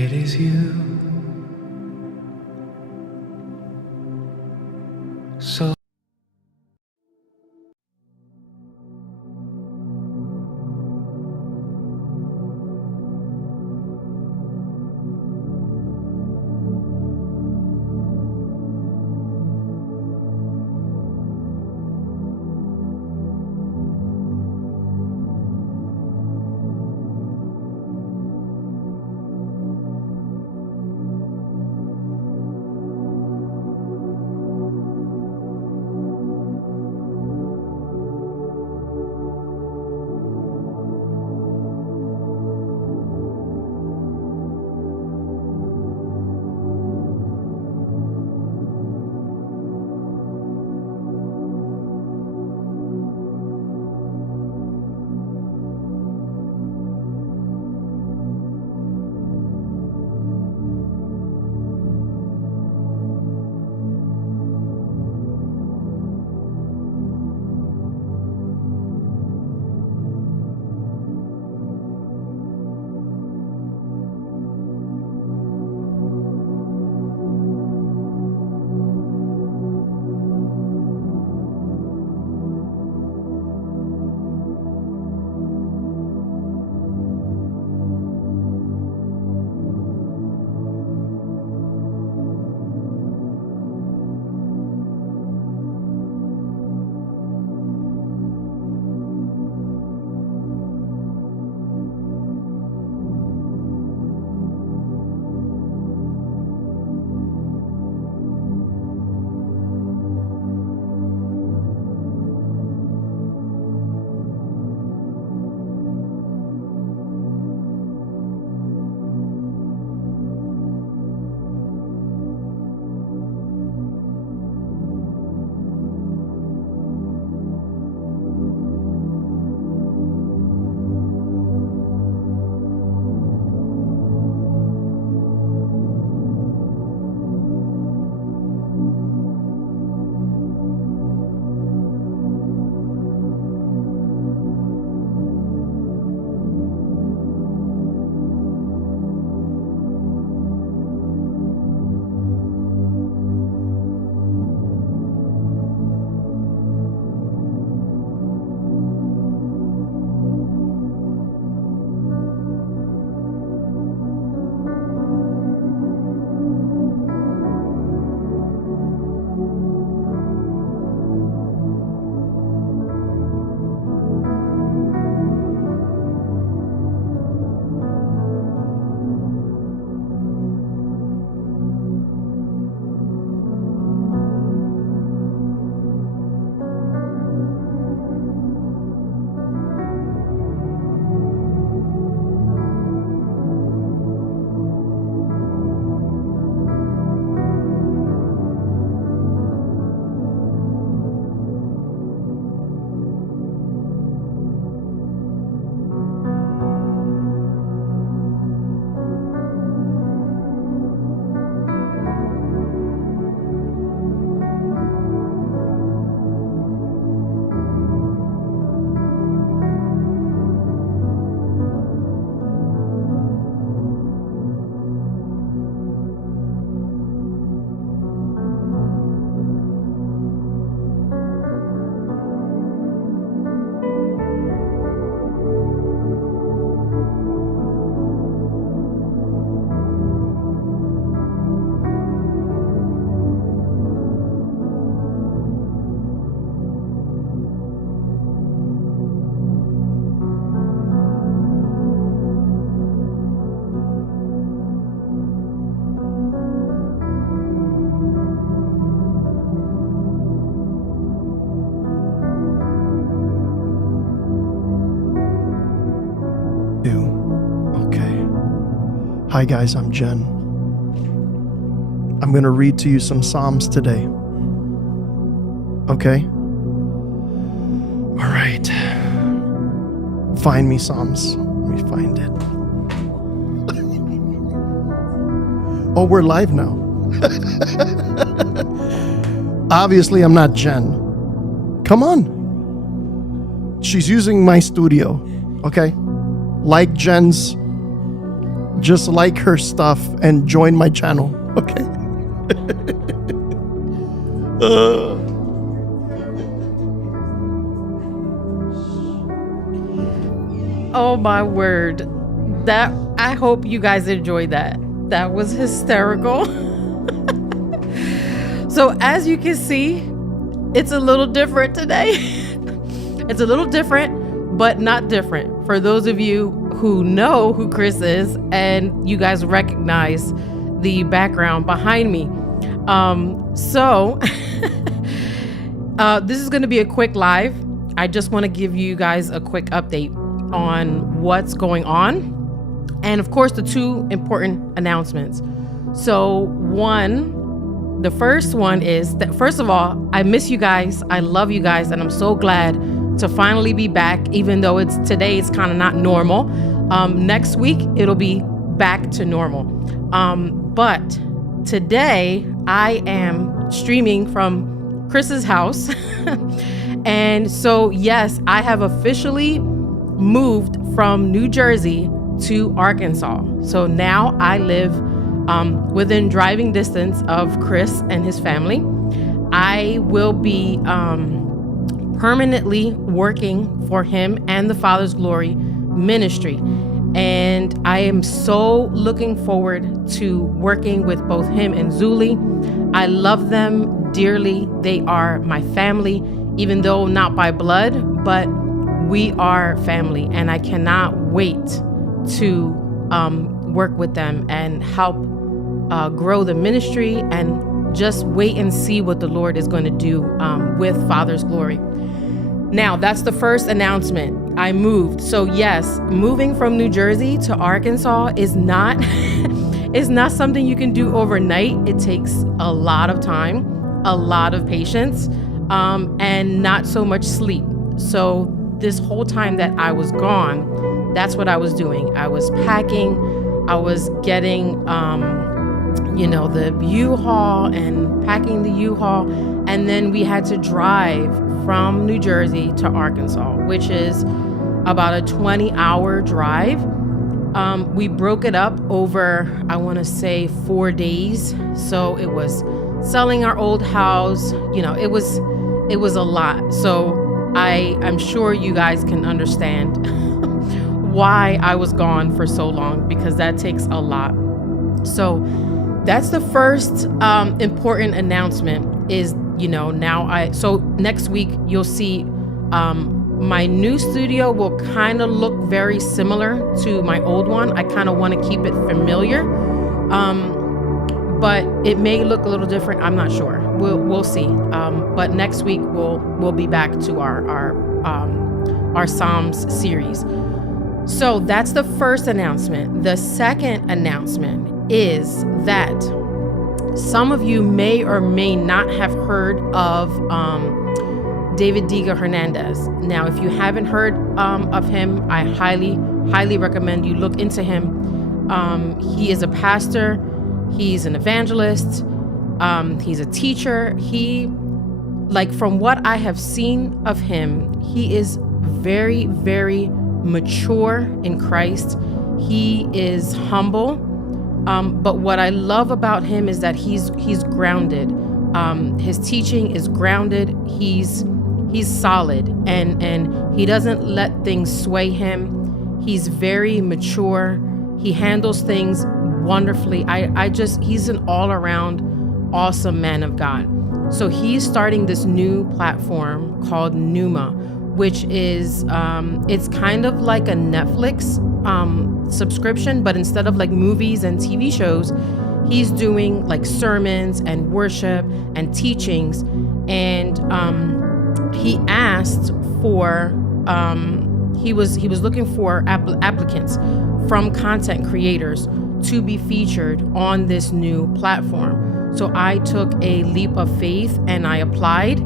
It is you. So Hi guys, I'm Jen. I'm going to read to you some Psalms today. Okay? All right. Find me Psalms. Let me find it. Oh, we're live now. Obviously, I'm not Jen. Come She's using my studio. Okay? Like Jen's just like her stuff and join my channel. Okay. Oh my word. That, I hope you guys enjoyed that. That was hysterical. So as you can see, it's a little different today. It's a little different, but not different. For those of you who know who Chris is and you guys recognize the background behind me. So this is going to be a quick live. I just want to give you guys a quick update on what's going on. And of course, the two important announcements. So the first one is that, first of all, I miss you guys. I love you guys. And I'm so glad to finally be back, even though today it's kind of not normal. Next week, it'll be back to normal. But today I am streaming from Chris's house. And so, yes, I have officially moved from New Jersey to Arkansas. So now I live within driving distance of Chris and his family. I will be permanently working for him and the Father's Glory ministry. And I am so looking forward to working with both him and Zuli. I love them dearly. They are my family, even though not by blood, but we are family. And I cannot wait to work with them and help grow the ministry, and just wait and see what the Lord is going to do with Father's Glory. Now, that's the first announcement. I moved. So yes, moving from New Jersey to Arkansas is not something you can do overnight. It takes a lot of time, a lot of patience, and not so much sleep. So this whole time that I was gone, that's what I was doing. I was packing, I was getting the U-Haul and packing the U-Haul. And then we had to drive from New Jersey to Arkansas, which is about a 20-hour drive. We broke it up over, I want to say, 4 days. So it was selling our old house. It was a lot. So I'm sure you guys can understand why I was gone for so long, because that takes a lot. So that's the first important announcement is, so next week you'll see my new studio will kind of look very similar to my old one. I kind of want to keep it familiar, but it may look a little different. I'm not sure. We'll see. But next week we'll be back to our Psalms series. So that's the first announcement. The second announcement is that some of you may or may not have heard of David Diga Hernandez. Now, if you haven't heard of him, I highly, highly recommend you look into him. He is a pastor. He's an evangelist. He's a teacher. From what I have seen of him, he is very, very mature in Christ. He is humble. But what I love about him is that he's grounded. His teaching is grounded. He's solid, and he doesn't let things sway him. He's very mature. He handles things wonderfully. He's an all-around awesome man of God. So he's starting this new platform called Pneuma, which is it's kind of like a Netflix subscription, but instead of like movies and TV shows, he's doing like sermons and worship and teachings. And he asked for he was looking for applicants from content creators to be featured on this new platform. So I took a leap of faith and I applied,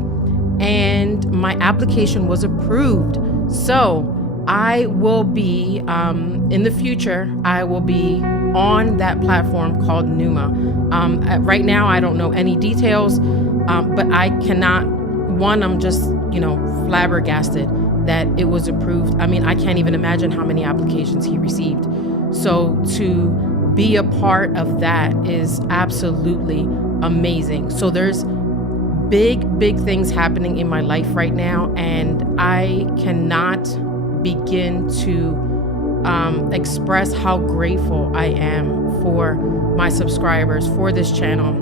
and my application was approved. So I will be, in the future, I will be on that platform called Pneuma. Right now, I don't know any details, but I cannot, I'm just, flabbergasted that it was approved. I mean, I can't even imagine how many applications he received. So to be a part of that is absolutely amazing. So there's big things happening in my life right now, and I cannot begin to express how grateful I am for my subscribers, for this channel,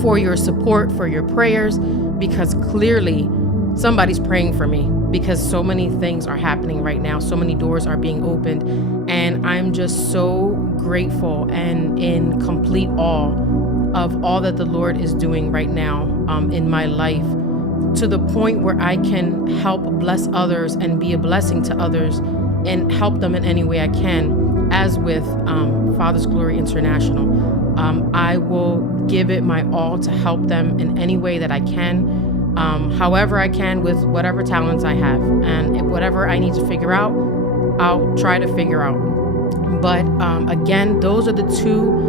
for your support, for your prayers, because clearly somebody's praying for me, because so many things are happening right now. So many doors are being opened, and I'm just so grateful and in complete awe of all that the Lord is doing right now in my life, to the point where I can help bless others and be a blessing to others and help them in any way I can, as with Father's Glory International. I will give it my all to help them in any way that I can, however I can, with whatever talents I have. And whatever I need to figure out, I'll try to figure out. But again, those are the two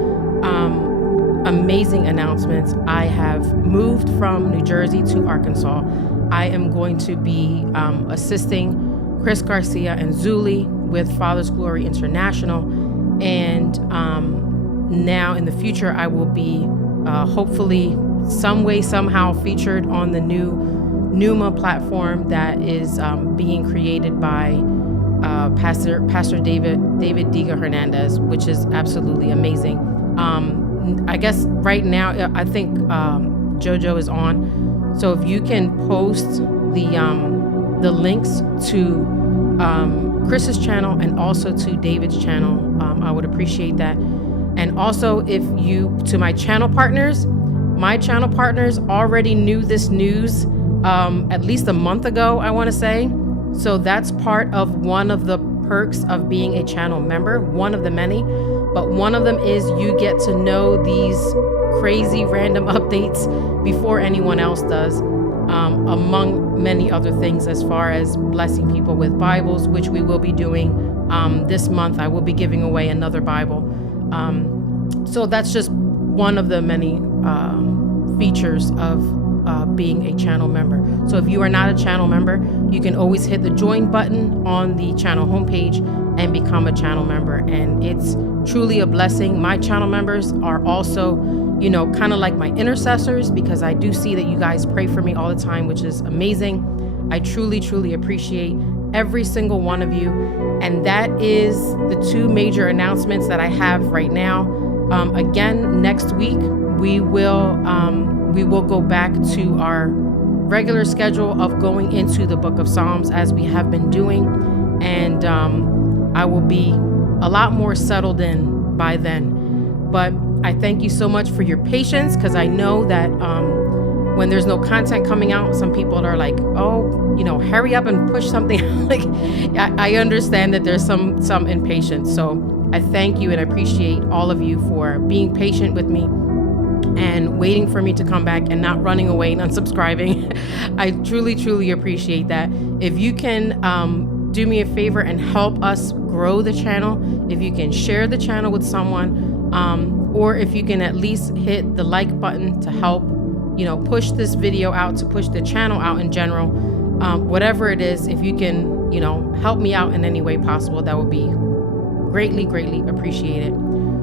amazing announcements. I have moved from New Jersey to Arkansas. I am going to be assisting Chris Garcia and Zuli with Father's Glory International. And now in the future, I will be hopefully some way, somehow featured on the new Pneuma platform that is being created by Pastor David Diga Hernandez, which is absolutely amazing. I guess right now, I think JoJo is on. So if you can post the links to Chris's channel and also to David's channel, I would appreciate that. And also, if you, to my channel partners already knew this news at least a month ago, I want to say. So that's part of one of the perks of being a channel member, one of the many. But one of them is you get to know these crazy random updates before anyone else does, among many other things, as far as blessing people with Bibles, which we will be doing this month. I will be giving away another Bible. So that's just one of the many features of being a channel member. So if you are not a channel member, you can always hit the join button on the channel homepage and become a channel member. And it's truly a blessing. My channel members are also, kind of like my intercessors, because I do see that you guys pray for me all the time, which is amazing. I truly appreciate every single one of you. And that is the two major announcements that I have right now. Again, next week, we will go back to our regular schedule of going into the book of Psalms as we have been doing. And I will be a lot more settled in by then. But I thank you so much for your patience, because I know that when there's no content coming out, some people are like, hurry up and push something. Like, I understand that there's some impatience. So I thank you and I appreciate all of you for being patient with me and waiting for me to come back and not running away and unsubscribing. I truly appreciate that. If you can do me a favor and help us grow the channel, if you can share the channel with someone, or if you can at least hit the like button to help, push this video out, to push the channel out in general, whatever it is, if you can, help me out in any way possible, that would be greatly appreciated.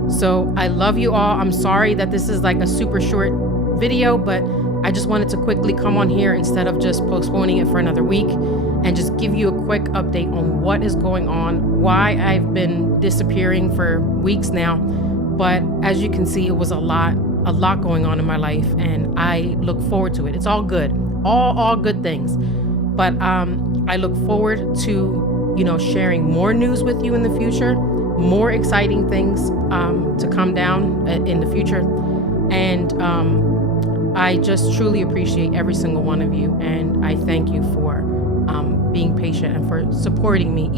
So I love you all. I'm sorry that this is like a super short video, but I just wanted to quickly come on here instead of just postponing it for another week, and just give you a quick update on what is going on, why I've been disappearing for weeks now. But as you can see, it was a lot going on in my life, and I look forward to it. It's all good, all good things. But I look forward to, sharing more news with you in the future, more exciting things to come down in the future. And I just truly appreciate every single one of you. And I thank you for being patient and for supporting me,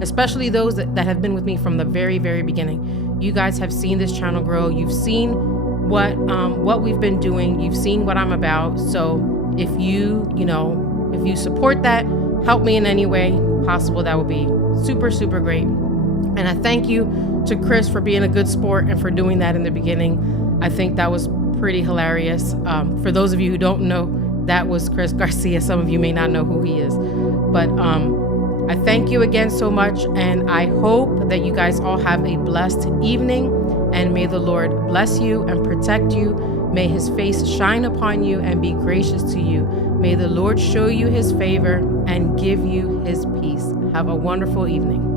especially those that have been with me from the very beginning. You guys have seen this channel grow. You've seen what we've been doing. You've seen what I'm about. So if you support that, help me in any way possible, that would be super great. And I thank you to Chris for being a good sport and for doing that in the beginning. I think that was pretty hilarious. For those of you who don't know, that was Chris Garcia. Some of you may not know who he is. But I thank you again so much, and I hope that you guys all have a blessed evening, and may the Lord bless you and protect you. May his face shine upon you and be gracious to you. May the Lord show you his favor and give you his peace. Have a wonderful evening.